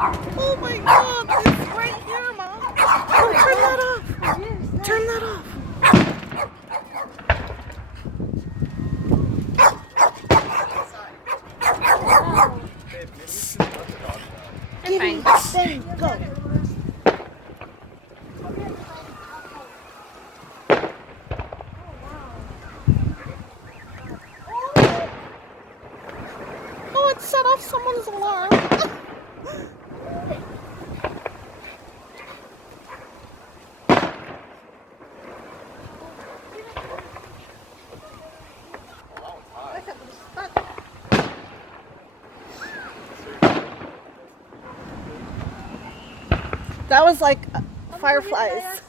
Oh my God, it's right here, Mom. Oh, turn that off. Turn that off. Babe, maybe you should let the dogs out. Give me this thing. Go. Oh, it set off someone's alarm. Oh, that one's high. That was like fireflies.